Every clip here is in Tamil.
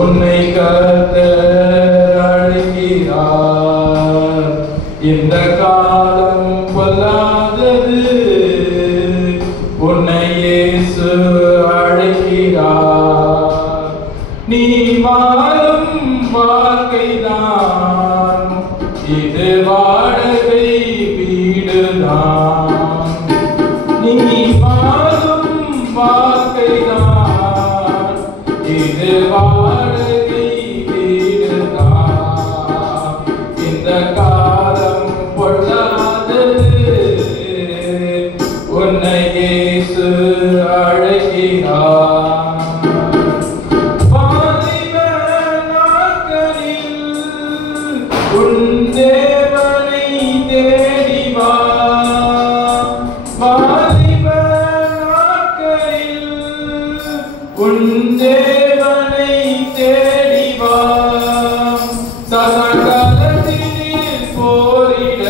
உன்னை கர்த்தர் அழைக்கிறார். இந்த காலம் பொல்லாதது, உன்னை இயேசு அழைக்கிறார். நீ வாழும் வாழ்க்கைதான் இது வாடகை வீடுதான். நீ வாழும் வாழ்க்கைதான் இது வாடகை வீடுதான். இந்த காலம் பொல்லாதது, உன்னை இயேசு அழைக்கிறார். உன் தேவனை தேடி வா. வாலிப நாட்களில் உன் தேவனை தேடி வா. சதகாலத்தில் போரிட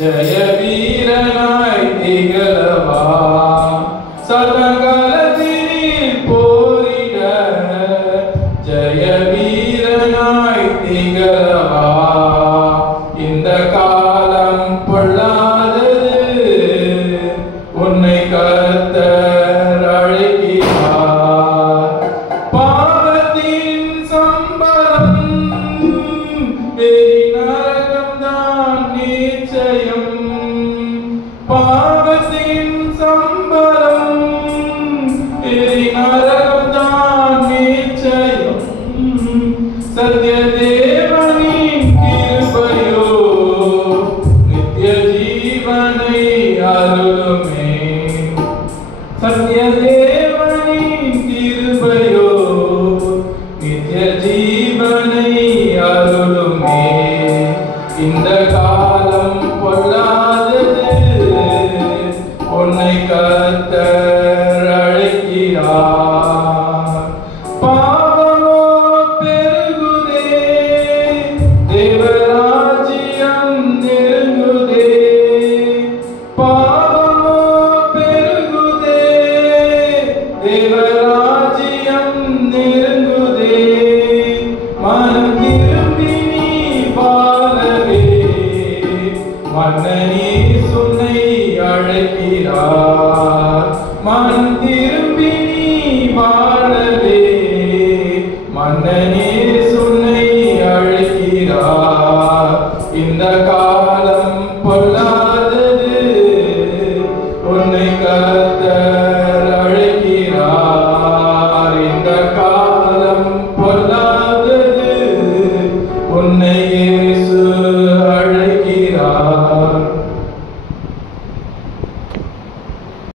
ஜெய வீரனாய் திகழவா. சதகாலத்தில் போரிட ஜெய வீரனாய் திகழவா. இந்த காலம் பொல்லாதது, உன்னை கர்த்தர் அழைக்கிறார். பாவத்தின் சம்பளம் நரகம்தான் நிச்சயம். பாவத்தின் சம்பளம் நரகம்தான் நிச்சயம். சத்ய தேவனின் கிருபையோ நித்திய ஜீவனை அருளுமே. சத்ய தேவனின் கிருபையோ நித்திய ஜீவனை அருளுமே. இந்த காலம் பொல்லாதது, உன்னை கர்த்தர் அழைக்கிறார். பாவமோ பெருகுதே, தேவராஜ்யம் நெருங்குதே. பாவமோ பெருகுதே, தேவராஜ்யம் நெருங்குதே. மனம் திரும்பி நீ வாழவே, மன்னனே உன்னை அழைக்கிறார். மனம் திரும்பி நீ வாழவே, மன்னனே உன்னை அழைக்கிறார். இந்த காலம் பொல்லாதது, உன்னை கர்த்தர் அழைக்கிறார். இந்த காலம் பொல்லாதது, உன்னை இயேசு